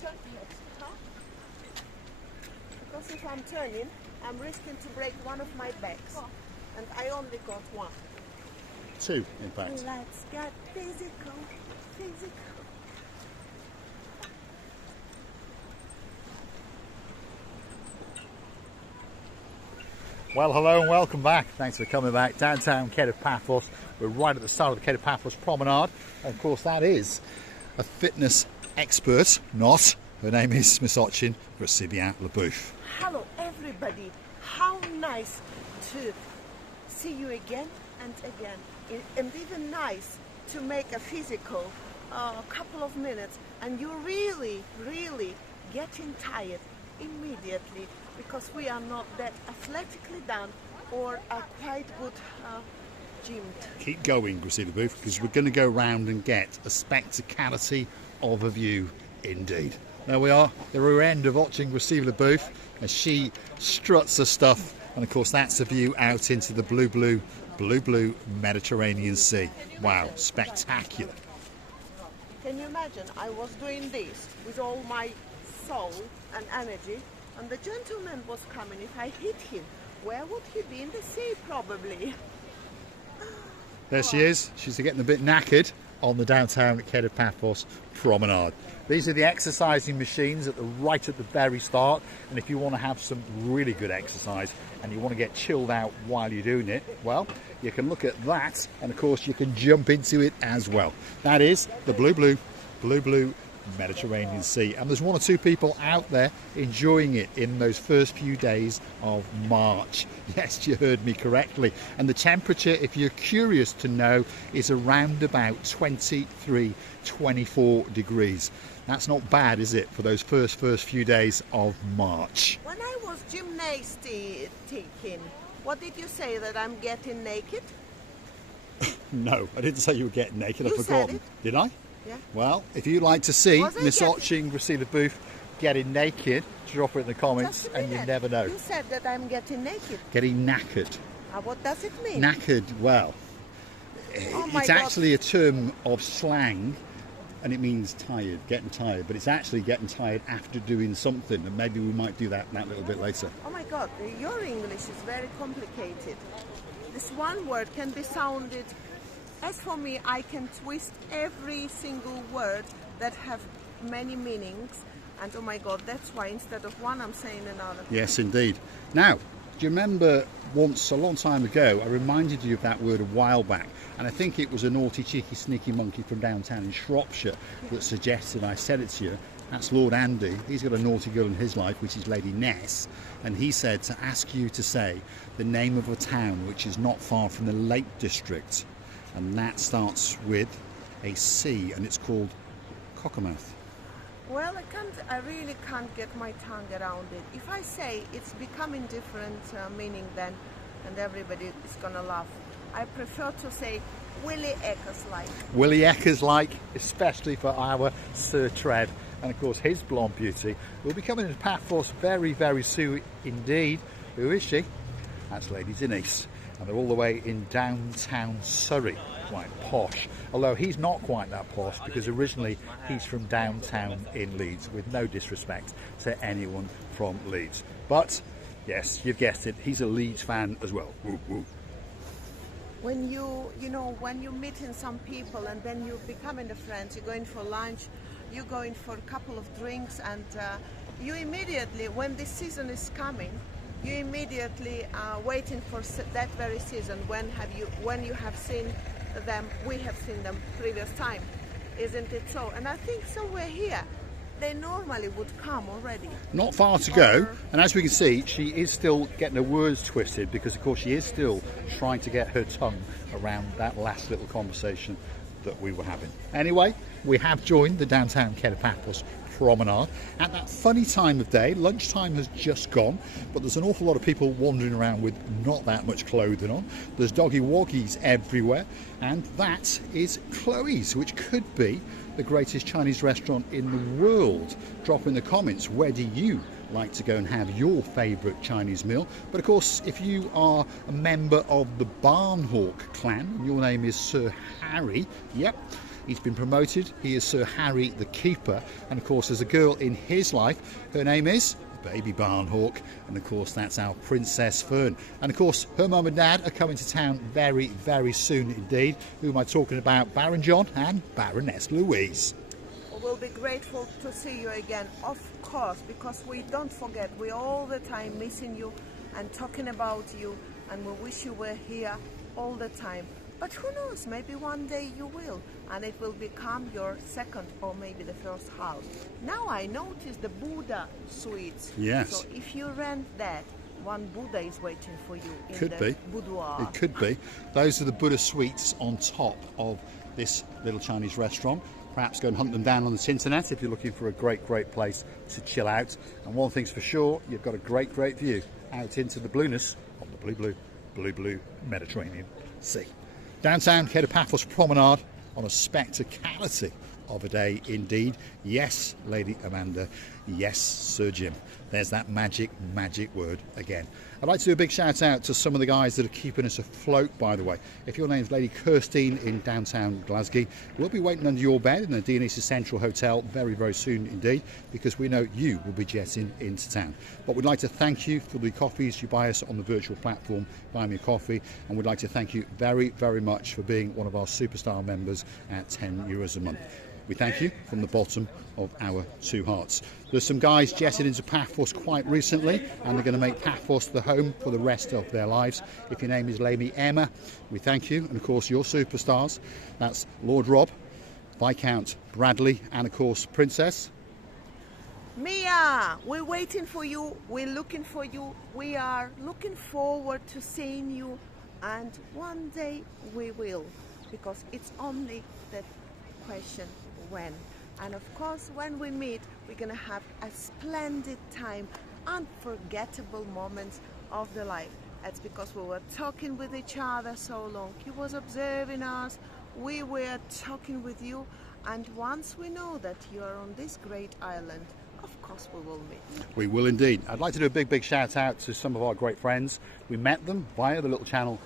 turn it, huh? Because if I'm turning, I'm risking to break one of my backs. And I only got one. Two, in fact. Let's get physical, physical. Well, hello and welcome back. Thanks for coming back. Downtown Kato Paphos. We're right at the start of the Kato Paphos Promenade. And of course, that is a fitness expert, not. Her name is Miss Ochin Gracibia LaBouffe. Hello, everybody. How nice to see you again and again. And even nice to make a physical couple of minutes. And you're really, really getting tired immediately because we are not that athletically done or are quite good gymmed. Keep going, Gracibia LaBouffe, because we're going to go round and get a spectacality of a view indeed. There we are, the rear end of watching Gracibia LaBouffe as she struts her stuff, and of course that's a view out into the blue Mediterranean Sea. Wow, spectacular. Can you imagine? I was doing this with all my soul and energy, and the gentleman was coming. If I hit him, where would he be? In the sea, probably. There she is. She's getting a bit knackered on the downtown Kato Paphos Promenade. These are the exercising machines right at the very start, and if you want to have some really good exercise and you want to get chilled out while you're doing it, well, you can look at that, and of course you can jump into it as well. That is the blue Mediterranean Sea, and there's one or two people out there enjoying it in those first few days of March. Yes, you heard me correctly. And the temperature, if you're curious to know, is around about 23, 24 degrees. That's not bad, is it, for those first few days of March? When I was gymnastics, what did you say, that I'm getting naked? No, I didn't say you were getting naked. I've forgotten. Did I? Yeah. Well, if you'd like to see Miss Ochin Gracibia LaBouffe getting naked, drop it in the comments and you never know. You said that I'm getting naked. Getting knackered. What does it mean? Knackered, well, it's actually a term of slang and it means tired, getting tired, but it's actually getting tired after doing something, and maybe we might do that little bit later. Oh my God, your English is very complicated. This one word can be sounded. As for me, I can twist every single word that have many meanings, and oh my God, that's why instead of one I'm saying another. Yes, indeed. Now, do you remember once, a long time ago, I reminded you of that word a while back, and I think it was a naughty, cheeky, sneaky monkey from downtown in Shropshire that suggested I said it to you. That's Lord Andy. He's got a naughty girl in his life, which is Lady Ness, and he said to ask you to say the name of a town which is not far from the Lake District. And that starts with a C, and it's called Cockermouth. Well, I really can't get my tongue around it. If I say it's becoming different meaning then, and everybody is gonna laugh. I prefer to say Willie Eckers-like. Willie Eckers-like, especially for our Sir Tread. And of course his blonde beauty will be coming into Paphos very, very soon indeed. Who is she? That's Lady Denise. And they're all the way in downtown Surrey, quite posh. Although he's not quite that posh, because originally he's from downtown in Leeds, with no disrespect to anyone from Leeds. But yes, you've guessed it, he's a Leeds fan as well. Woo, woo. When when you're meeting some people and then you're becoming friends, you're going for lunch, you're going for a couple of drinks, and you immediately, when this season is coming, you immediately are waiting for that very season. When you have seen them, we have seen them previous time, isn't it so? And I think somewhere here they normally would come already. Not far to go, and as we can see, she is still getting her words twisted, because of course she is still trying to get her tongue around that last little conversation that we were having. Anyway, we have joined the downtown Kato Paphos Promenade at that funny time of day. Lunchtime has just gone, but there's an awful lot of people wandering around with not that much clothing on. There's doggy woggies everywhere, and that is Chloe's, which could be the greatest Chinese restaurant in the world. Drop in the comments, where do you like to go and have your favourite Chinese meal? But of course, if you are a member of the Barnhawk clan, and your name is Sir Harry, yep, He's been promoted. He is Sir Harry the Keeper. And of course, there's a girl in his life. Her name is Baby Barnhawk, and of course that's our Princess Fern. And of course her mum and dad are coming to town very, very soon indeed. Who am I talking about? Baron John and Baroness Louise. We'll be grateful to see you again, of course, because we don't forget. We're all the time missing you and talking about you, and we wish you were here all the time. But who knows, maybe one day you will, and it will become your second or maybe the first house. Now I noticed the Buddha suites. Yes. So if you rent that, one Buddha is waiting for you in Could the be. boudoir. It could be. Those are the Buddha suites on top of this little Chinese restaurant. Perhaps go and hunt them down on the internet if you're looking for a great, great place to chill out. And one thing's for sure, you've got a great, great view out into the blueness of the blue Mediterranean Sea. Downtown Kato Paphos Promenade on a spectacality of a day indeed. Yes, Lady Amanda. Yes, Sir Jim. There's that magic, magic word again. I'd like to do a big shout out to some of the guys that are keeping us afloat, by the way. If your name's Lady Kirstine in downtown Glasgow, we'll be waiting under your bed in the Dionysus Central Hotel very, very soon indeed, because we know you will be jetting into town. But we'd like to thank you for the coffees you buy us on the virtual platform, Buy Me a Coffee, and we'd like to thank you very, very much for being one of our superstar members at €10 a month. We thank you from the bottom of our two hearts. There's some guys jetted into Paphos quite recently, and they're going to make Paphos the home for the rest of their lives. If your name is Lady Emma, we thank you. And of course, your superstars. That's Lord Rob, Viscount Bradley, and of course, Princess Mia, we're waiting for you. We're looking for you. We are looking forward to seeing you. And one day we will, because it's only the question when. And of course, when we meet, we're gonna have a splendid time, unforgettable moments of the life. That's because we were talking with each other so long. He was observing us, we were talking with you, and once we know that you are on this great island, of course we will meet. We will indeed. I'd like to do a big, big shout out to some of our great friends. We met them via the little channel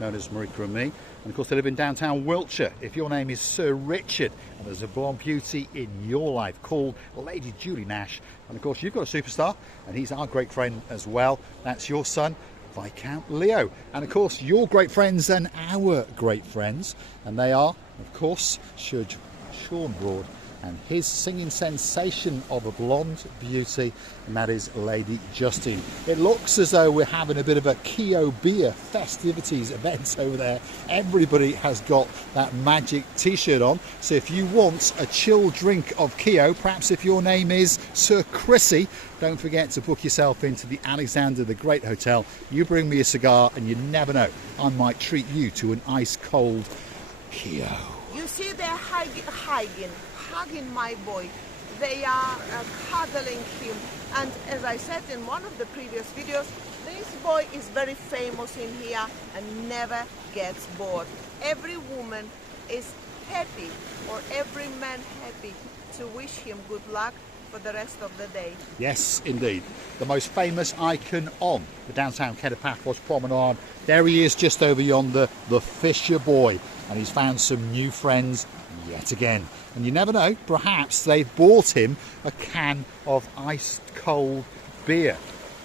known as Marika and me. And of course, they live in downtown Wiltshire. If your name is Sir Richard and there's a blonde beauty in your life called Lady Julie Nash, and of course, you've got a superstar, and he's our great friend as well. That's your son, Viscount Leo. And of course, your great friends and our great friends. And they are, of course, Sean Broad and his singing sensation of a blonde beauty, and that is Lady Justine. It looks as though we're having a bit of a Kato beer festivities event over there. Everybody has got that magic t-shirt on, so if you want a chill drink of Kato, perhaps if your name is Sir Chrissy, don't forget to book yourself into the Alexander the Great Hotel. You bring me a cigar and you never know, I might treat you to an ice cold Kato. You see, they're hugging my boy. They are cuddling him. And as I said in one of the previous videos, this boy is very famous in here and never gets bored. Every woman is happy, or every man happy, to wish him good luck for the rest of the day. Yes, indeed. The most famous icon on the downtown Kato Paphos Promenade. There he is, just over yonder, the Fisher Boy. And he's found some new friends yet again. And you never know, perhaps they've bought him a can of ice cold beer.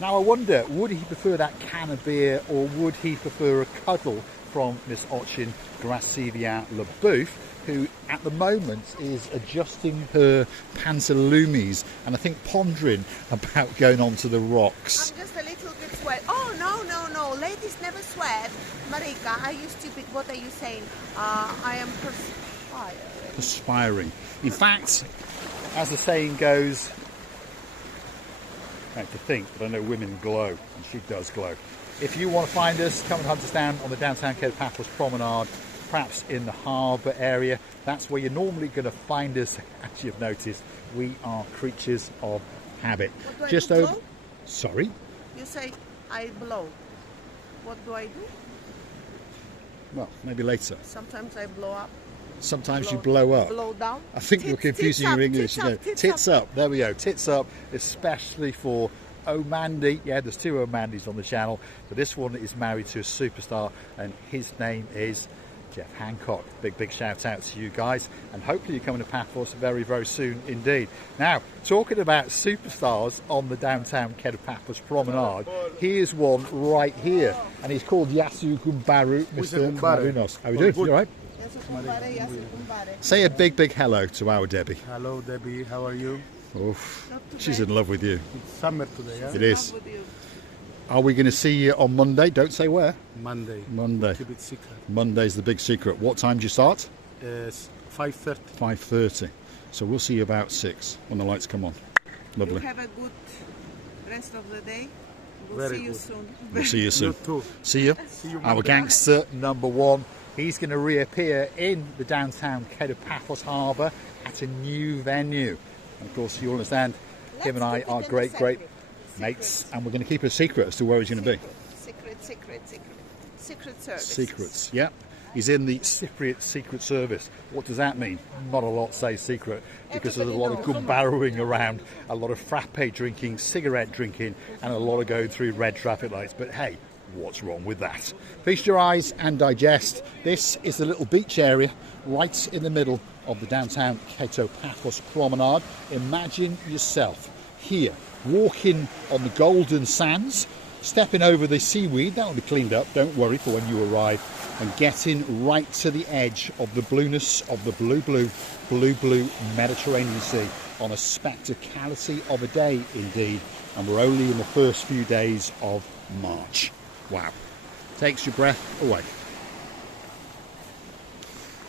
Now I wonder, would he prefer that can of beer, or would he prefer a cuddle from Miss Ochin Gracivia LeBouf, who at the moment is adjusting her pantaloons and I think pondering about going onto the rocks. I'm just a little bit sweat. Oh, no. Ladies never sweat. Marika, are you stupid? What are you saying? I am Perspiring. In fact, as the saying goes, I have to think, but I know women glow, and she does glow. If you want to find us, come and hunt us down on the downtown Kato Paphos Promenade, perhaps in the harbour area. That's where you're normally going to find us. As you've noticed, we are creatures of habit. What do I do, blow? Sorry? You say I blow. What do I do? Well, maybe later. Sometimes I blow up. Sometimes you blow up. Blow down. I think you're confusing your English. Tits up. There we go. Tits up, especially for O'Mandy. Yeah, there's two O'Mandys on the channel, but this one is married to a superstar, and his name is Jeff Hancock. Big shout out to you guys, and hopefully you're coming to Paphos very, very soon indeed. Now, talking about superstars on the downtown Kato Paphos Promenade, here's one right here, and he's called Yasu Gumbaru, Mr. Marinos. How are you doing? You all right? Say a big hello to our Debbie. Hello, Debbie. How are you? Oof, she's in love with you. It's summer today, yeah? It is. Are we going to see you on Monday? Don't say where. Monday. Keep it secret. Monday's the big secret. What time do you start? 5:30. 5:30. So we'll see you about 6 when the lights come on. Lovely. You have a good rest of the day. We'll Very see you good. soon. We'll see you soon. You too. See you. Our gangster number 1. He's going to reappear in the downtown Kato Paphos Harbour at a new venue. And of course, you understand, him and I are great mates, and we're going to keep it a secret as to where he's going to be. Secret service. Secrets, yeah. He's in the Cypriot Secret Service. What does that mean? Not a lot say secret, because there's a lot of good barrowing around, a lot of frappe drinking, cigarette drinking, and a lot of going through red traffic lights. But hey, what's wrong with that? Feast your eyes and digest. This is the little beach area right in the middle of the downtown Kato Paphos Promenade. Imagine yourself here, walking on the golden sands, stepping over the seaweed, that'll be cleaned up, don't worry, for when you arrive, and getting right to the edge of the blueness of the blue Mediterranean Sea on a spectacality of a day indeed. And we're only in the first few days of March. Wow. Takes your breath away.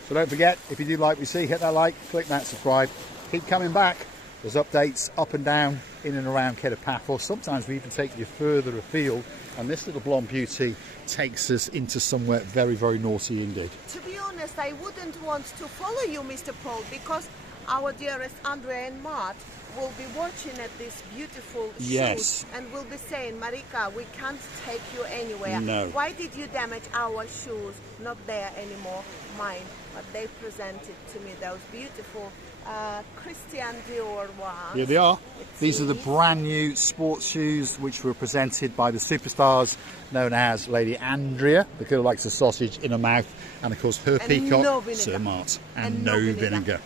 So don't forget, if you do like what you see, hit that like, click that subscribe, keep coming back. There's updates up and down, in and around Kato Paphos. Sometimes we even take you further afield, and this little blonde beauty takes us into somewhere very, very naughty indeed. To be honest, I wouldn't want to follow you, Mr. Paul, because our dearest Andrea and Matt will be watching at this beautiful shoes and will be saying, Marika, we can't take you anywhere. No. Why did you damage our shoes? Not there anymore, mine. But they presented to me those beautiful Christian Dior ones. Here they are. These are the brand new sports shoes which were presented by the superstars known as Lady Andrea, the girl who likes a sausage in her mouth, and of course her peacock, Sir Mart, and no vinegar.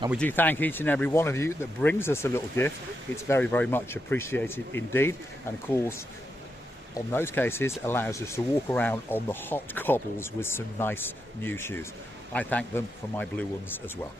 And we do thank each and every one of you that brings us a little gift. It's very, very much appreciated indeed. And of course, on those cases, allows us to walk around on the hot cobbles with some nice new shoes. I thank them for my blue ones as well.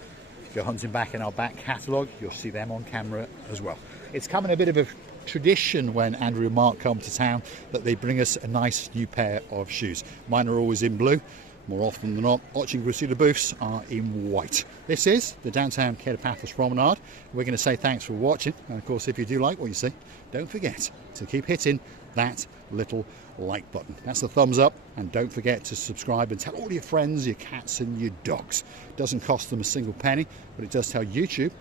If you're hunting back in our back catalogue, you'll see them on camera as well. It's becoming a bit of a tradition when Andrew and Mark come to town that they bring us a nice new pair of shoes. Mine are always in blue. More often than not, Oching Crusader booths are in white. This is the downtown Kato Paphos Promenade. We're going to say thanks for watching. And of course, if you do like what you see, don't forget to keep hitting that little like button. That's the thumbs up. And don't forget to subscribe and tell all your friends, your cats and your dogs. It doesn't cost them a single penny, but it does tell YouTube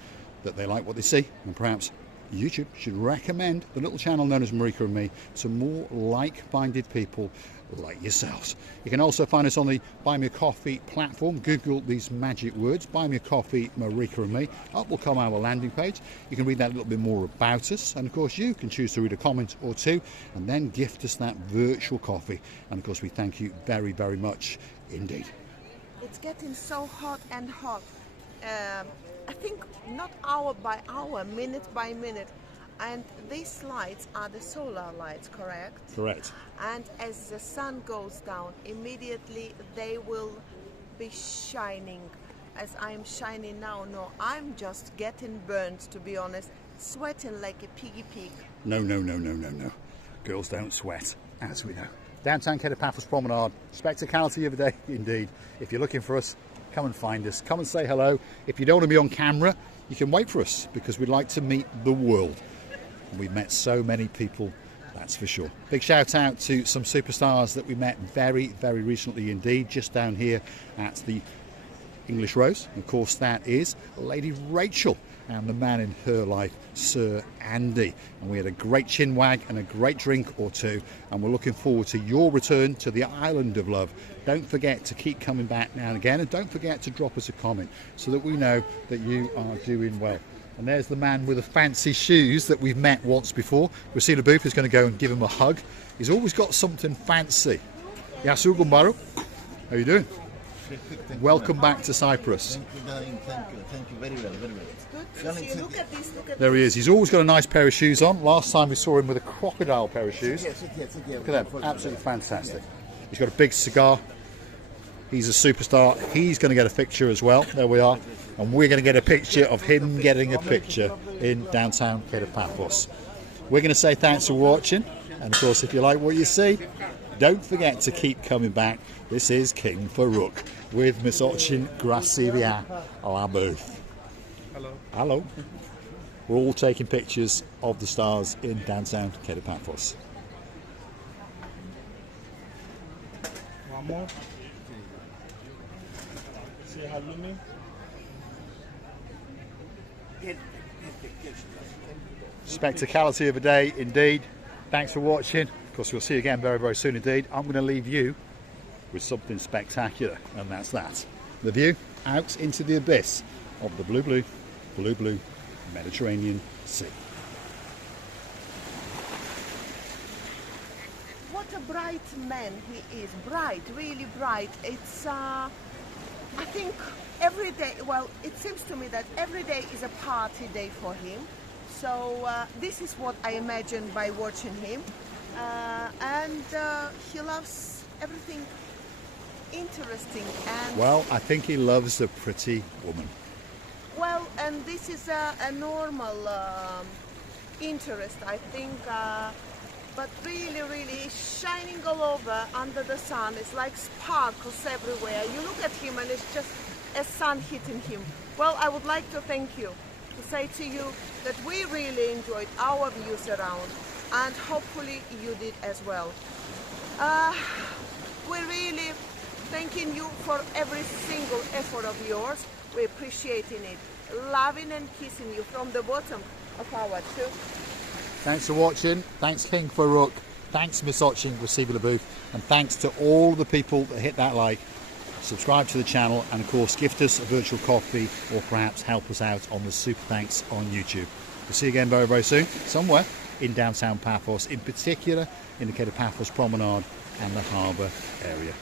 that they like what they see. And perhaps YouTube should recommend the little channel known as Marika and me to more like-minded people like yourselves. You can also find us on the Buy Me a Coffee platform. Google these magic words, Buy Me a Coffee, Marika and me. Up will come our landing page. You can read that a little bit more about us, and of course you can choose to read a comment or two and then gift us that virtual coffee. And of course we thank you very, very much indeed. It's getting so hot and hot. I think not hour by hour, minute by minute. And these lights are the solar lights, correct? Correct. And as the sun goes down, immediately they will be shining as I'm shining now. No, I'm just getting burnt, to be honest, sweating like a piggy pig. No. Girls don't sweat, as we know. Downtown Kato Paphos Promenade, spectacality of the day indeed. If you're looking for us, come and find us. Come and say hello. If you don't want to be on camera, you can wait for us, because we'd like to meet the world. We've met so many people, that's for sure. Big shout out to some superstars that we met very, very recently indeed, just down here at the English Rose. Of course, that is Lady Rachel and the man in her life, Sir Andy. And we had a great chinwag and a great drink or two, and we're looking forward to your return to the island of love. Don't forget to keep coming back now and again, and don't forget to drop us a comment so that we know that you are doing well. And there's the man with the fancy shoes that we've met once before. Crusader Booth is going to go and give him a hug. He's always got something fancy. Yasu Gumbaru, how you doing? Welcome back to Cyprus. Thank you, darling. Thank you very well, very well. Good to see you. Look at this. Look at There he is. He's always got a nice pair of shoes on. Last time we saw him with a crocodile pair of shoes. Yes, yes. Look at them. Absolutely fantastic. He's got a big cigar. He's a superstar. He's going to get a picture as well. There we are. And we're going to get a picture of him getting a picture in downtown Kato Paphos. We're going to say thanks for watching. And of course, if you like what you see, don't forget to keep coming back. This is King Farouk with Miss Ochin Gracivia Labooth. Hello. Hello. We're all taking pictures of the stars in downtown Kato Paphos. One more. Say hello me. Spectacality of a day indeed. Thanks for watching. Of course, we'll see you again very, very soon indeed. I'm going to leave you with something spectacular, and that's that. The view out into the abyss of the blue Mediterranean Sea. what a bright man he is. Bright, really bright. It's, I think every day, well, it seems to me that every day is a party day for him. So this is what I imagine by watching him. And he loves everything interesting. And Well, I think he loves a pretty woman. well, and this is a normal interest, I think, but really, really shining all over under the sun. It's like sparkles everywhere. You look at him and it's just a sun hitting him. Well, I would like to thank you, to say to you that we really enjoyed our views around, and hopefully you did as well. We're really thanking you for every single effort of yours. We're appreciating it, loving and kissing you from the bottom of our tube. Thanks for watching. Thanks King Farouk. Thanks Miss Ochin Gracivia Labooth. And thanks to all the people that hit that like, subscribe to the channel, and of course gift us a virtual coffee, or perhaps help us out on the super thanks on YouTube. We'll see you again very, very soon, somewhere in downtown Paphos, in particular in the Kato Paphos Promenade and the harbour area.